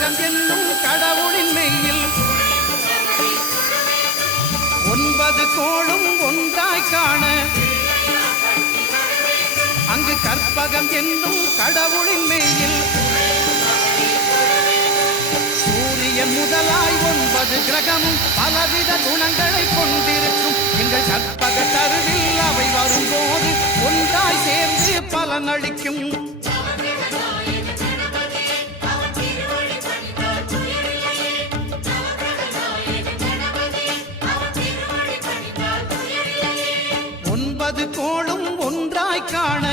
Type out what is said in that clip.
கற்பகம் என்னும் கடவுளின் மெய்யில் 9 கோளும் ஒன்றாய் காண அங்கு கற்பகம் என்னும் கடவுளின் மெய்யில் சூரியன் முதலாய் 9 கிரகமும் பலவித குணங்களை கொண்டிருக்கும் எங்கள் கற்பக தருவில் அவை வரும்போது ஒன்றாய் சேர்ந்து பலனளிக்கும். கோளும் ஒன்றாய் காண